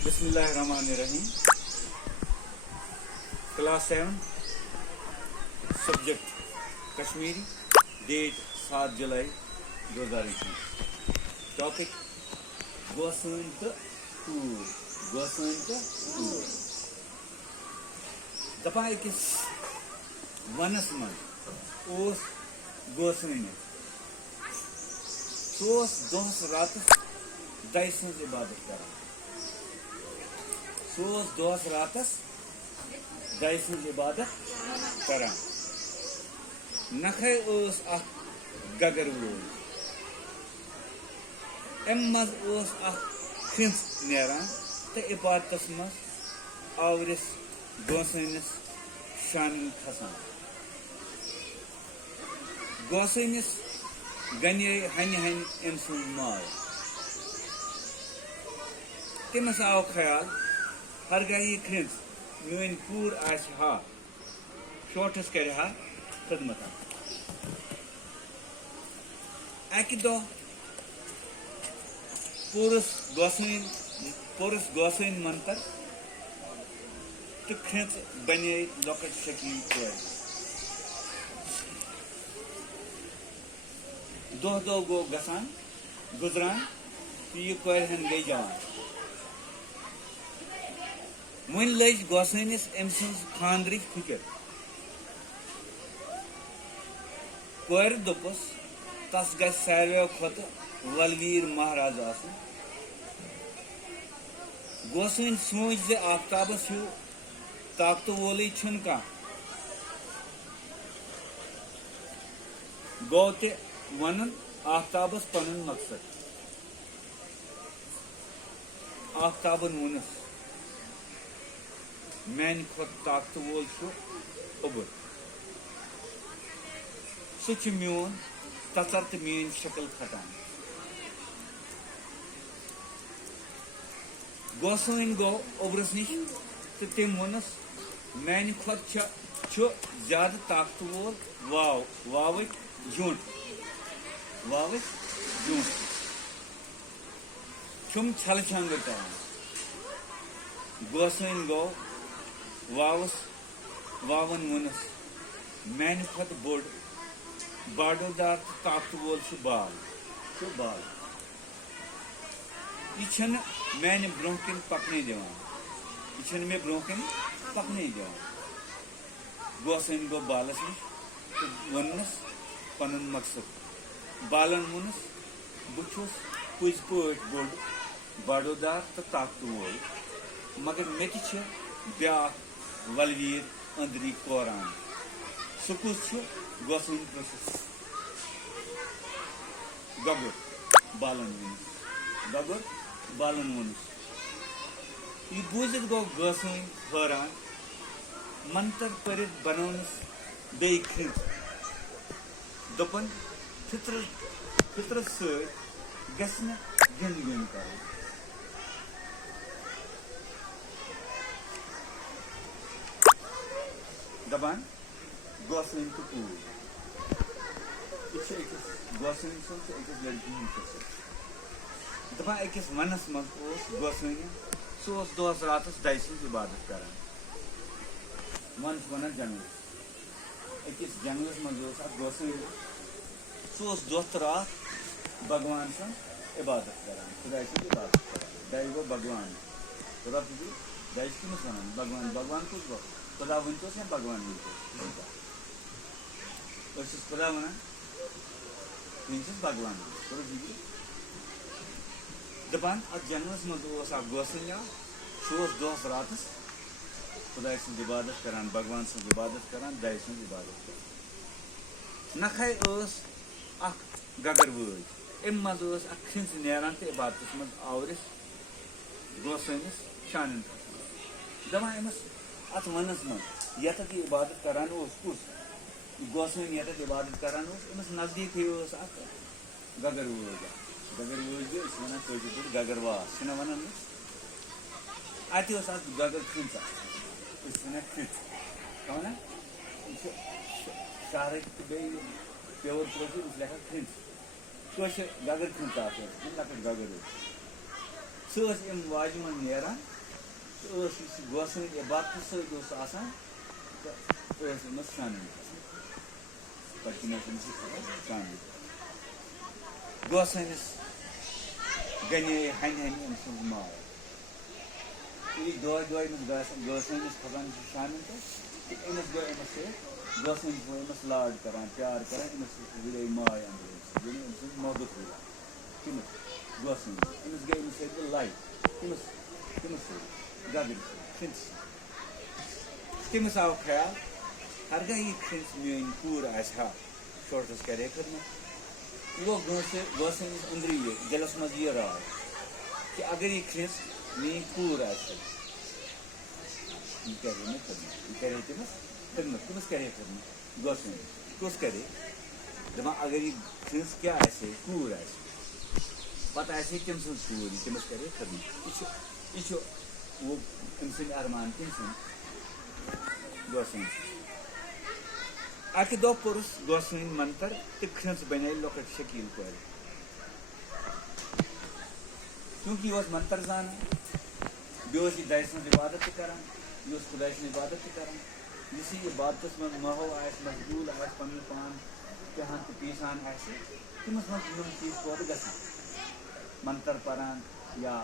Bismillahirrahmanirrahim. Class 7, subject Kashmiri, date 7 July 2021. Topic Gosun to Tour. Gosun to Tour. Dapa ekis vanas man os gosun. Sos dos ratas daisun ibadat karan. Sos dos ratas daisun ibadat karan. Nakhay os ak gagar wol. Emmaz os ak khins neran te ibadas mas avris gosunis shanin khasan. Gosunis ganye hani emsun mal. Timas aw khayal har gahi khins mein pur ash ha shortest kare ha khidmat akido purus gosuin mantar to khins bane lokat shaki koy do go gasan guzran ki koy hen gay jawan Mun lej gosunis emsins khandri fikir. Koir dopus tas gas sarve khot walveer maharaj asun. Gosuin soch ze aftabas hu taakto woli chunka. Gote vanan aftabas panun maksad. Aftaban munus. Man khot taakto wol shu obur. Such mion tatart mein shakal khatan. Gosuin go obrus nish te tim munus man khot chu zyada taakto wol wawik junt. Chum chalchan gata. Gosuin go wawan munus man khot board bardodar taakto wol shu bal ichan man bronkin pakne dewan gosuin go balas vannas panun maksad balan munus buchus puis poet board bardodar taakto wol magar meti byak walveer andri koran sukus gosuin process gagur balan munus I buzit go gosuin koran mantar parit banonus beikhin dopan fitrat sir gasna gin karan Daban gosuin to pool. It's gosuin so it's ladki hin kar. Daban ekis manas mas os gosuin so os dos ratas daisin ibadat karan. Manas jungle. Ekis jungle mas os gosuin so os dos rat bhagwan sa ibadat karan. Khudai se ibadat karan. Daigo bhagwan. Rab ji dais ki masalan bhagwan ko Pada buntu se bhagwan buntu. Osis pada mana? Princess bhagwan. Koro jibi. Depan at janus mazu sa gosunya, shos dos ratas. Pada isin ibadat karan bhagwan se ibadat karan, daisin ibadat karan. Nakhay os ak gagar word. Emma os akhin se nerante ibadat maz auris gosunis shanin. Dama emas at manas man yata ki ibadat karan us gosuin yata ki ibadat karan us emas nazdik hi us at gagar woja ismana sojidur gagarwa sina manan ati us at gagar khinsa ismana khit kauna sharik be pure protein is like a khins so gagar khinsa at is like a gagar سہ واجہ من نیران گوسن عبادت ست آسان شامل پہ شامل گوسنس گنے ہنہ ہنہ ام سن مال یہ دہ گوسنس کھسان شامل تو امس گو امس سۭتۍ گوسن امس لاڈ کران پیار کران امس ہُرے ماے اندر ام سن محبت ہُران تمس گوسن امس گئی امس سۭتۍ لایف تمس سۭتۍ گدر کھنس تمس آو خیال ہرگاہ یہ کھنس میٲنۍ کوٗر آسہِ ہا شورتس کرے خدمت یہ گوٚو گوسنس أنٛدرٕ یہ دلس منٛز یہ راے کہ اگر یہ کھنس میٲنۍ کوٗر آسہِ یہ کرے مےٚ خدمت یہ کرے تمس خدمت تمس کرے خدمت گوسن کس کرے دپان اگر یہ کھنس کیا آسہِ کوٗر آسہِ پتہٕ آسہِ تٔمۍ سٕنٛز کوٗر تٔمِس کرے خدمت یہ چھُ وہ أمۍ سٕنٛدۍ ارمان کٔمۍ سٕنٛدۍ گوسن اکہ دۄہ پوٚرُس گوسن منتر تہٕ کھنس بنے لۄکٕٹ شکیٖل کورِ چوٗنٛکہِ یہِ اوس منتر زانان بیٚیہِ اوس یہِ دَیہِ سٕنٛز عبادت تہِ کران یہِ اوس خۄداے سٕنٛز عبادت تہِ کران یُس یہِ عبادتس منٛز ماحول آسہِ مشغوٗل آسہِ پنُن پان کیٛاہن تہٕ پیٖسان آسہِ تٔمِس منٛز چھِ یِم چیٖز پٲدٕ گژھان منتر پران یا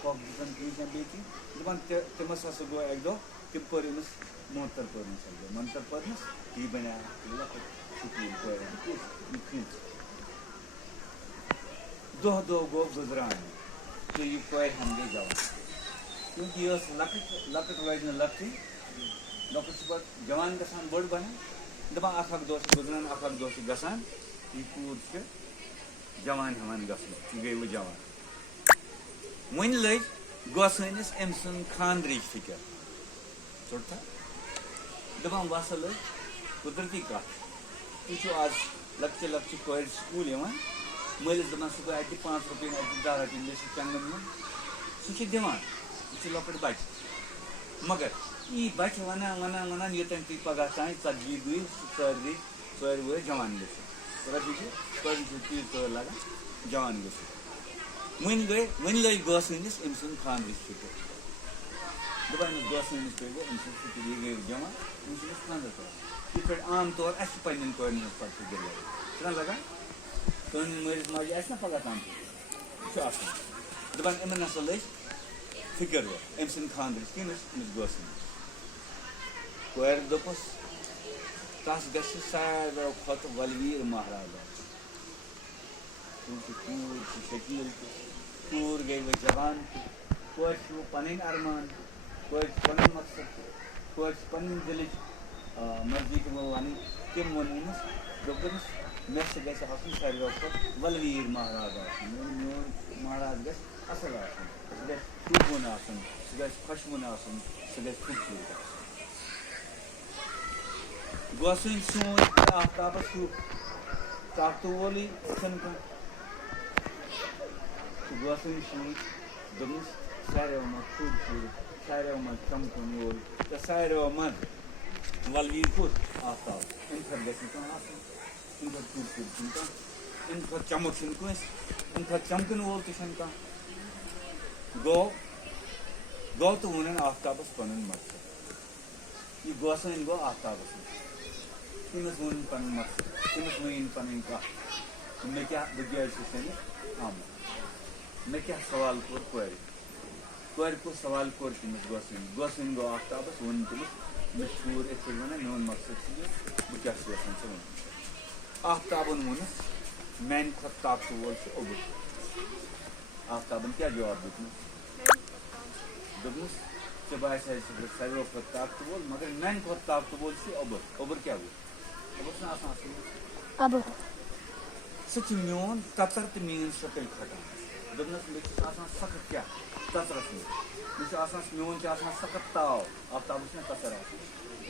پھۄکھ دِژن کٲنٛسہِ یا بیٚیہِ کینٛہہ دپان تٔمِس ہسا گوٚو اکہِ دۄہ تٔمۍ پٔر أمِس منتر پٔرمٕژ اکہِ دۄہ منتر پٔرمٕژ یہِ بنے لۄکٕٹ شکیٖل کورِ یہِ کھنٛژ دۄہ دۄہ گوٚو گُزران تہٕ یہِ کورِ ہن گٔے جوان کیونکہ یہ لۄکٕٹ روزِ نہٕ لۄکٹٕے لۄکُٹ چھُ پتہٕ جوان گژھان بٔڑ بنان دپان اکھ دۄہ چھُ گُزران اکھ دۄہ چھُ گژھان یہِ کوٗر چھِ جوان ہٮ۪وان گژھُن یہِ گٔے وۄنۍ جوان وۄنۍ لٔج گوسٲنِس أمۍ سُنٛد خانٛدرٕچ فِکر ژوٚٹھا دپان وسا لٔج قُدرتی کتھ تُہۍ چھِو آز لۄکچہِ لۄکچہِ کورِ سکوٗل یِوان مٲلِس دپان سُہ گوٚو اَتہِ 5 رۄپیہِ اَتہِ 10 رۄپیہِ لٔسِتھ چنٛگن منٛز سُہ چھِ دِوان یہِ چھُ لۄکُٹ بچہِ مگر یی بچہِ ونان یوٚتانۍ تُہۍ پگاہ تانۍ 40 دُہۍ 4 وُہٕرۍ جوان گٔژھِتھ رۄپیہِ چھِ کورِ چھِ تیٖژ تٲر لگان جوان گٔژھِتھ وۄنۍ لٔج گوسٲنِس أمۍ سُنٛد خانٛدرٕچ فِکر دپان أمِس گوسٲنِس پٮ۪ٹھ گوٚو أمۍ سٕنٛز فِکر یہِ گٔے جوان أمِس چھِ أمِس خانٛدر کران یِتھ پٲٹھۍ عام طور اَسہِ چھِ پنٕنٮ۪ن کورٮ۪ن ہٕنٛز پتہٕ فِکر لگان چھُنہ لگان تُہنٛدِس مٲلِس ماجہِ آسہِ نہ پگاہ تام یہِ چھُ آسان دپان یِمن ہسا لٔج فِکر أمۍ سٕنٛدِ خانٛدرٕچ کٔمِس أمِس گوسنِس کورِ دوٚپُس تس گژھِ ساروِیو کھۄتہٕ ولویٖر مہراز چوٗنٛکہِ کوٗر چھِ شکیٖل تہِ کوٗر گٔے وۄنۍ جوان تہِ کورِ چھِ وۄنۍ پنٕنۍ ارمان کورِ چھِ پنُن مقصد تہِ کورِ چھِ پنٕنۍ دِلٕچ مرضی تہِ ونٕنۍ تٔمۍ ووٚن أمِس دوٚپُنس مےٚ سا گژھِ آسُن ساروِیو کھۄتہٕ ولویٖر مہراز آسُن میون مہراز گژھِ اصل آسُن سُہ گژھِ شوٗبوُن آسُن سُہ گژھِ خۄشوُن آسُن سُہ گژھِ خوٗبصوٗرت آسُن گوسٕنۍ سونٛچ آفتابس ہیوٗ طاقتہٕ وولٕے چھُنہٕ کانٛہہ تہٕ گوسٕنۍ سونٛچ دوٚپنس ساروِیو منٛز خوٗبصوٗرت ساروِیو منٛز چمکن وول تہٕ ساروِیو منٛز ولویٖر کُس آفتاب اَمہِ کھۄتہٕ گژھِ نہٕ کانٛہہ آسُن اَمہِ کھۄتہٕ خوٗبصوٗرت چھُنہٕ کانٛہہ اَمہِ کھۄتہٕ چمک چھُنہٕ کٲنٛسہِ اَمہِ کھۄتہٕ چمکن وول تہِ چھُنہٕ کانٛہہ گوٚو تہٕ ووٚنُن آفتابس پنُن مقصد یہ گوسٲنۍ گوٚو آفتابس نِش تٔمِس ووٚن پنُن مقصد تٔمِس ؤنِن پنٕنۍ کتھ مےٚ کیٛاہ بہٕ کیٛازِ چھُس ژےٚ آمُت مےٚ کیٛاہ سوال کوٚر کورِ کُس سوال کوٚر تٔمِس گوسٲنۍ گوٚو آفتابس ووٚن تٔمِس مےٚ چھُ کوٗر یِتھ پٲٹھۍ ونان میون مقصد چھُ یہِ بہٕ کیٛاہ چھُس یژھان ژٕ وَنُن آفتابن ووٚنُس میانہِ کھۄتہٕ طاقتہٕ وول چھُ اوٚبُر آفتابن کیٛاہ جواب دیُتمُت دوٚپنس ژےٚ باسہِ ساروِیو کھۄتہٕ طاقتہٕ وول مگر میانہِ کھۄتہٕ طاقتہٕ وول چھُ اوٚبُر اوٚبُر کیٛاہ گوٚو اوٚبُر چھُنہ آسان سُہ چھُ میون تژر تہٕ میٲنۍ شکٕل کھٹان دوٚپنس مےٚ چھُس آسان سخت کیٛاہ تژرس منٛز مےٚ چھُ آسان میون چھُ آسان سخت تاو آفتابس چھُنہ تژر آسان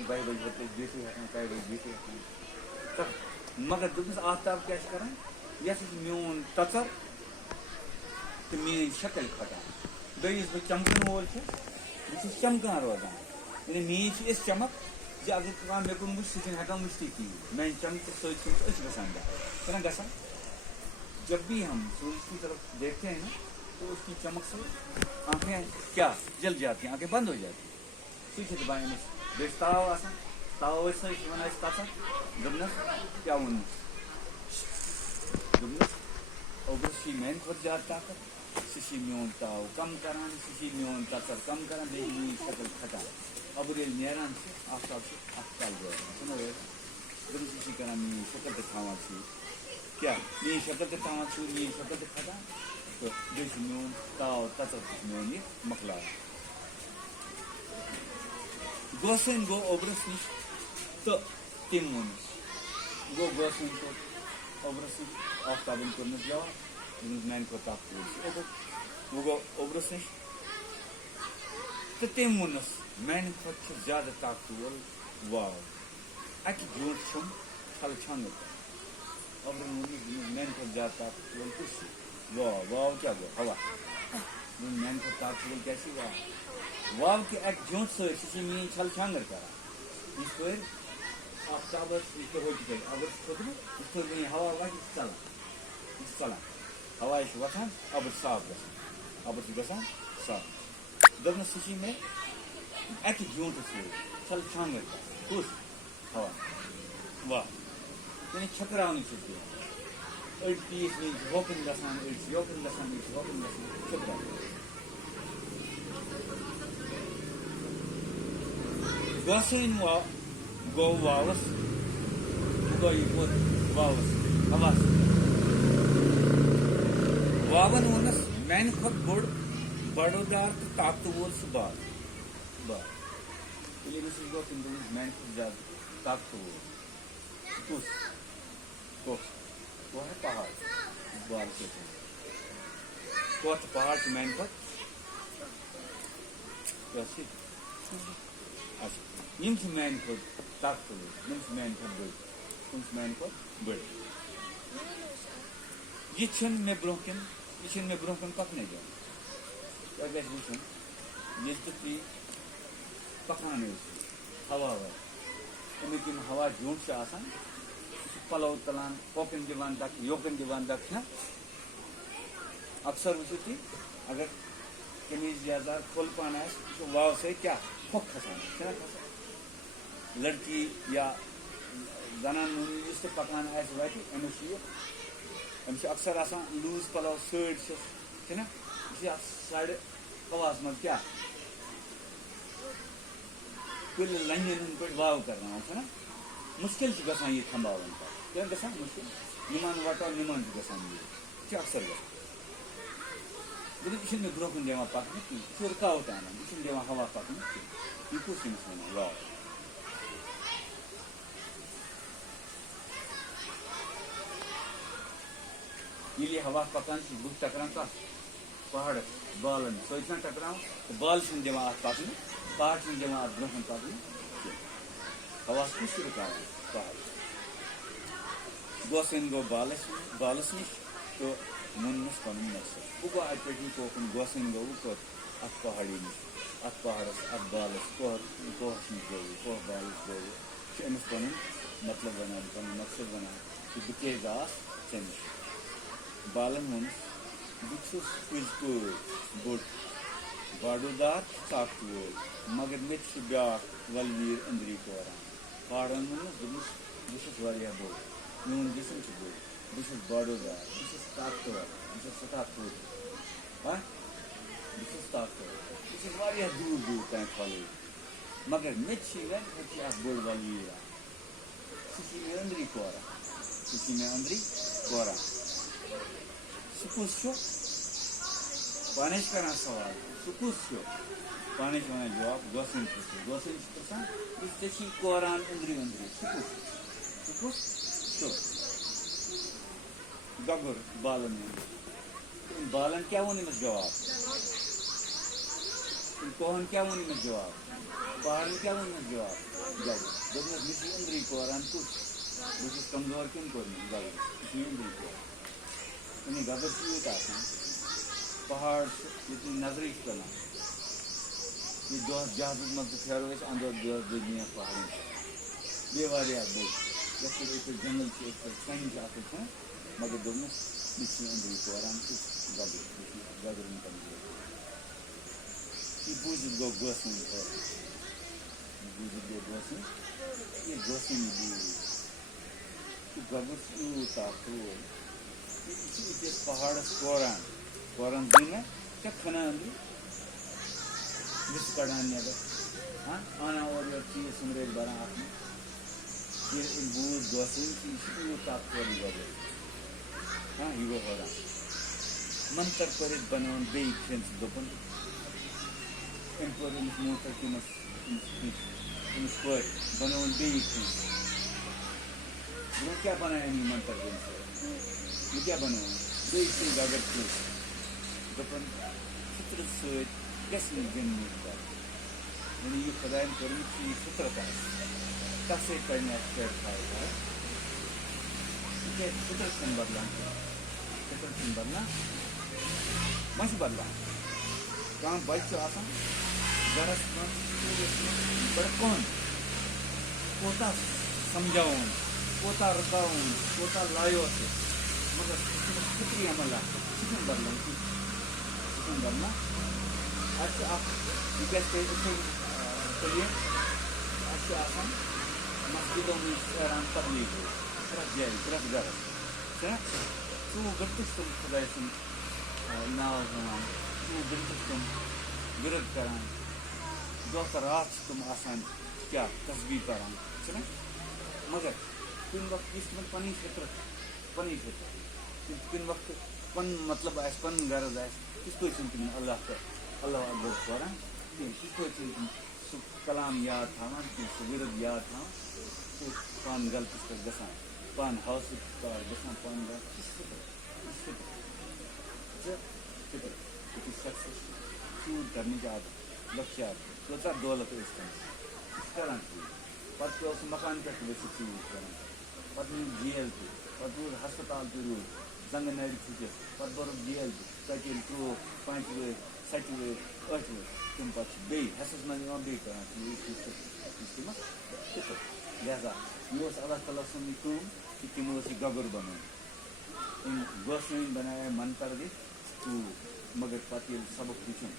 2 بجہِ پتہٕ أسۍ بِہتھٕے ہٮ۪کان 3 بجہِ بِہتھٕے ہٮ۪کان مگر دوٚپنس آفتاب کیٛاہ چھُ کران یہِ ہسا چھُ میون تژر تہٕ میٲنۍ شکٕل کھٹان بیٚیہِ یُس بہٕ چمکن وول چھُس بہٕ چھُس چمکان روزان یعنی میٲنۍ چھِ یِژھ چمک زِ اگر کانٛہہ مےٚ کُن وٕچھِ سُہ چھُنہٕ ہٮ۪کان وٕچھتھٕے کِہیٖنۍ میانہِ چمکہِ سۭتۍ چھِ أچھ گژھان چھُنہ گژھان جب بھی ہم سورج کی طرف دیکھتے ہیں نا تو اس کی چمک سے آنکھیں کیا جل جاتی ہیں, آنکھیں بند ہو جاتی ہیں. سوچ دبائیں بیس تاو آسان تاو سے ونان تھا دس کیا ون دس اوبرس میان کھت زیادہ طاقت سہ میون تاو کم کران سہ میون تژر کم کران بیٚیہِ میٲنۍ شکل کھٹان ابر ییٚلہِ نیران چھِ آفتاب چھُ اکھ کل روزان دپُن سہ کران میٲنۍ شکل تہِ تھاوان ژوٗرِ کیٛاہ میٲنۍ شکل تہِ تھاوان ژوٗرِ میٲنۍ شکل تہِ کھٹان تہٕ بیٚیہِ چھُ میون تاو تژر تہِ چھُ میون یہِ مۄکلاوان. گوسٕنۍ گوٚو اوبرس نِش تہٕ تٔمۍ ووٚنُس گوٚو گوسٕنۍ کوٚر اوبرس نِش آفتابن کوٚرنس جواب دوٚپنس میانہِ کھۄتہٕ طاقتور چھُ اوبر. وۄنۍ گوٚو اوبرس نِش تہٕ تٔمۍ ووٚنُس میانہِ کھۄتہٕ چھُ زیادٕ طاقتور واو اکہِ برونٛٹھ چھُم چھل چھانہٕ کران. اوبرن ووٚنُس میانہِ کھۄتہٕ زیادٕ طاقتور کُس چھُ واو. واو کیٛاہ گوٚو ہوا. دوٚپُن میانہِ کھۄتہٕ طاقتور کیٛاہ چھُ واو. واو کہِ اکہِ جونٛٹ سۭتۍ سُہ چھِ میٲنۍ چھل چھانگر کران یِتھ پٲٹھۍ آفتابس یِتھ پٲٹھۍ ہوٚٹہِ گٔے ابر چھُ کھوٚتمُت یِتھ پٲٹھۍ میٲنۍ ہوا وتہِ یہِ چھِ ژلان یہِ چھِ ژلان ہوا چھُ وۄتھان ابر صاف گژھان ابر چھُ گژھان صاف. دوٚپنس سُہ چھِ مےٚ اکہِ جونٛٹہٕ سۭتۍ چھل چھانگر کران کُس ہوا واہ یعنی چھٔکراونہٕ چھُس دِوان أڑۍ پیٖس میٲنۍ چھِ ہوکُن گژھان أڑۍ چھِ یوکُن گژھان أڑۍ چھِ ہوکُن گژھان چھٔکراوان. گوسٕنۍ گوٚو واوس گوٚو یہِ کوٚر واوس ہوا واون ووٚنُس میانہِ کھۄتہٕ بوٚڑ بڑودار تہٕ طاقتہٕ وول چھُ بال. ییٚلہِ أمِس گوٚو تٔمۍ دوٚپُس میانہِ کھۄتہٕ زیادٕ طاقتہٕ وول کُس وہ ہے پہاڑ بال سۭتۍ کوٚت پہاڑ چھُ میانہِ کھۄتہٕ اچھا یِم چھِ میانہِ کھۄتہٕ طاقتور یِم چھِ میانہِ کھۄتہٕ بٔڑۍ یِم چھِ میانہِ کھۄتہٕ بٔڑۍ. یہِ چھُنہٕ مےٚ برونٛہہ کُن پکنٕے دِوان. تۄہہِ گژھِ وٕچھُن ییٚلہِ تہِ تُہۍ پکان ٲسِو ہوا امیُک یِم ہوا جونٛٹ چھِ آسان یہِ چھُ پلو تُلان ہوکُن دِوان دکہٕ یوکُن دِوان دکہٕ چھنا اکثر وٕچھِو تُہۍ اگر قمیٖض یزار کھوٚل پہن آسہِ یہِ چھُ واو سۭتۍ کیٛاہ پھۄکھ کھسان چھُنہ کھسان. لڑکی یا زنان موہنیو یُس تہِ پکان آسہِ وتہِ أمِس چھُ یہِ أمِس چھُ اکثر آسان لوٗز پلو سٲڑۍ چھِس چھِنہ یہِ چھِ اتھ ساڑِ ہواہس منٛز کیٛاہ کُلہِ لنجن ہٕنٛدۍ پٲٹھۍ واو کرناوان چھُنہ مُشکِل چھُ گژھان یہِ تھمباوُن پتہٕ کیٛاہ گژھان مُشکِل نِمان وٹو نِمان چھُ گژھان یہِ چھُ اکثر گژھان. دوٚپُن یہِ چھُنہٕ مےٚ برونٛہہ کُن دِوان پکنہٕ کینٛہہ یہِ چھُ رُکاوٹ انان یہِ چھُنہٕ دِوان ہوا پکنہٕ کینٛہہ. یہِ کُس أمِس وَنان واو. ییٚلہِ یہِ ہوا پکان چھُ بُتھِ ٹکران کتھ پہاڑس بالن سۭتۍ چھُنہ ٹکراوان تہٕ بالہٕ چھِنہٕ دِوان اتھ پکنہٕ پہاڑ چھِنہٕ دِوان اتھ برونٛہہ کُن پکنہٕ کینٛہہ. ہواہس کُس چھُ رُکاوان پہاڑ. گوسٕنۍ گوٚو بالس نِش تہٕ ووٚننس پنُن مقصد. وۄنۍ گوٚو اتہِ پٮ۪ٹھ یہِ کوکُن گوسٕنۍ گوٚو کوٚت اتھ پہاڑی نِش اتھ پہاڑس اتھ بالس کوہس نِش گوٚو کوہ بالس گوٚو چھُ أمِس پنُن مطلب ونان پنُن مقصد ونان کہِ بہٕ کیازِ آس ژےٚ نِش. بالن ووٚنُس بہٕ چھُس پٔزۍ پٲٹھۍ بوٚڑ بڑودار تہٕ طاقتہٕ وول مگر مےٚ تہِ چھُ بیٛاکھ ولویٖر أنٛدری کوران. پہاڑن ووٚنُس دوٚپُس بہٕ چھُس واریاہ بوٚڑ میون جسم چھُ بوٚڑ بہٕ چھُس بڑودار بہٕ چھُس طاقتور بہٕ چھُس سٮ۪ٹھاہ تھوٚد بہٕ چھُس طاقتور بہٕ چھُس واریاہ دوٗر دوٗر تام پھۄلٲوِتھ مگر مےٚ تہِ چھِ مےٚ چھِ اکھ بوٚڑ ولویٖر اکھ سُہ چھِ مےٚ أنٛدری کوران. سُہ کُس چھُ پانے چھِ کران سوال سُہ کُس چھُ پانے چھِ ونان جواب گوسٕنۍ چھِ پرژھان یُس ژےٚ چھِ کوران أنٛدری سُہ کُس چھُ گگُر بالن ووٚن. بالن کیٛاہ ووٚن أمِس جواب کوہن کیٛاہ ووٚن أمِس جواب پہاڑن کیٛاہ ووٚن أمِس جواب گگُر. دوٚپنس مےٚ چھِ أنٛدری کوران کُس بہٕ چھُس کمزور کٔمۍ کوٚرمُت گگُر یہِ چھُ أنٛدری کوران. یعنی گگُر چھُ ییٚتہِ آسان پہاڑ چھُ ییٚتہِ نظرٕے چھِ پٮ۪وان یہِ دۄہس جہازس منٛز تہِ پھیرو أسۍ اندو دۄہس دُنیا پہاڑن بیٚیہِ واریاہ بوٚڑ یتھ پٲٹھۍ أسۍ جنگل چھِ یِتھ پٲٹھۍ کنہِ چھِ اصل چھِ مگر دوٚپنس مےٚ چھِ أنٛدری کوران کُس گگُر گبرن کمزور یہ بوزت گو گوسن بوزت گو گوسن یہ گوسن بوز یہ گبر یوتاہ تھول یہ پہاڑس کوران دن کیا کھنان لس کڑان نبر انا اور یور چیز سمریل بران اتھ یہ بوز گوسن یہ یوتاہ تھول گبر یہ گو حیران منتر پرت بنون بیٚیہِ کھٮ۪ن دوٚپُن أمۍ کوٚر أمِس محتکِمس أمِس کورِ بنووُن بیٚیہِ کھٮ۪ن دوٚپُن کیٛاہ بنایَن یہِ منتر دِنہٕ سۭتۍ یہِ کیٛاہ بنووُن بیٚیہِ ژھٕنۍ گگر کھٮ۪ن دوٚپُن فطرت سۭتۍ گژھِ نہٕ گِنٛدنہٕ کَرُن یعنی یہِ خۄدایَن کوٚرمُت چھُ یہِ فطرت آسہِ تَتھ سۭتۍ پَزِ نہٕ اَسہِ چھیڑ خایر کَرٕنۍ تِکیٛازِ فطرت چھَنہٕ بدلان کینٛہہ فطرت چھَنہٕ بدلان ما چھُ بدلان کانٛہہ بچہِ چھُ آسان گرس منٛز بڑٕ کۄن کوتاہ سمجھاوُن کوتاہ رُکاوُن کوتاہ لایوس مگر فطری عمل آسہِ سُہ چھُنہٕ بدلان کینٛہہ سُہ چھُنہٕ بدلان اَسہِ چھُ اکھ یہِ گژھِ تۄہہِ یِتھٕے تعلیٖم اَسہِ چھُ آسان مسجدو منٛز پھیران تبلیٖغ پرٛٮ۪تھ جایہِ پرٛٮ۪تھ گرس چھُنہ ژوٚوُہ گنٹہٕ چھِ تِم خۄداے سُنٛد ناو ہٮ۪وان ژوٚوُہ گنٹہٕ چھِ تِم وِرد کران دۄہ تہٕ راتھ چھِ تِم آسان کیٛاہ تسبیٖح پران چھُنہ مگر کُنہِ وقتہٕ یُس تِمن پنٕنۍ فطرت کُنہِ وقتہٕ پنُن مطلب آسہِ پنُن غرض آسہِ تِتھ پٲٹھۍ چھِنہٕ تِمن اللہ اکبر پران کینٛہہ تِتھ پٲٹھۍ چھِنہٕ تِم سُہ کلام یاد تھاوان کینٛہہ سُہ وِرد یاد تھاوان سُہ پانہٕ غلطس پٮ۪ٹھ گژھان پانہٕ حوصلہٕ کار گژھان پانہٕ غلط یہِ چھِ فطرت أکِس شخصس ژوٗر کرنٕچ عادت لۄکچار کۭژاہ دولت ٲسۍ تٔمِس سُہ چھُ کران ژوٗر پتہٕ پیوٚو سُہ مکان پٮ۪ٹھ ؤسِتھ ژوٗر کران پتہٕ نیوٗ جیل تہِ پتہٕ روٗد ہسپتال تہِ روٗد زنٛگہٕ نرِ پھٕٹِتھ پتہٕ بوٚرُکھ جیل تہِ ژَٹِنۍ ترٛووُکھ 5 ؤری 7 ؤری 8 ؤری تَمہِ پتہٕ چھُ بیٚیہِ حصس منٛز یِوان بیٚیہِ کران ژوٗر یہِ چھُ تٔمِس فطرت لہذا یہِ اوس اللہ تعالیٰ سُنٛد یہِ کٲم کہِ تِمو ٲس یہِ گبر بنومُت أمۍ گوسنٲنۍ بنایے منتر دِتھ ژوٗر مگر پتہٕ ییٚلہِ سبق ہیٚچھُن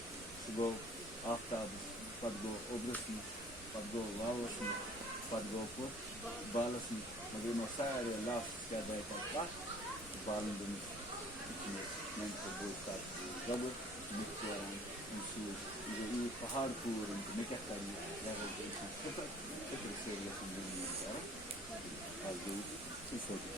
سُہ گوٚو آفتابس پتہٕ گوٚو اوٚبرس نِش پتہٕ گوٚو واوس نِش پتہٕ گوٚو کوٚت بالس نِش مگر یِمو سارے لاسٹس کیٛاہ درٛاے پتہٕ کتھ بالن دوٚپمس یہِ چھُ مےٚ میانہِ کھۄتہٕ بوٚڑ گبر مےٚ چھُ ژوران أمۍ سوٗز یہِ گوٚو یوٗت پہاڑ کوٗر أمۍ تہٕ مےٚ کیٛاہ کرِ یہِ لہذا گوٚو أمۍ سٕنٛز فطرت سٲری گژھن گِنٛدٕنۍ کرٕنۍ آز گوٚو سُہ فٲیدٕ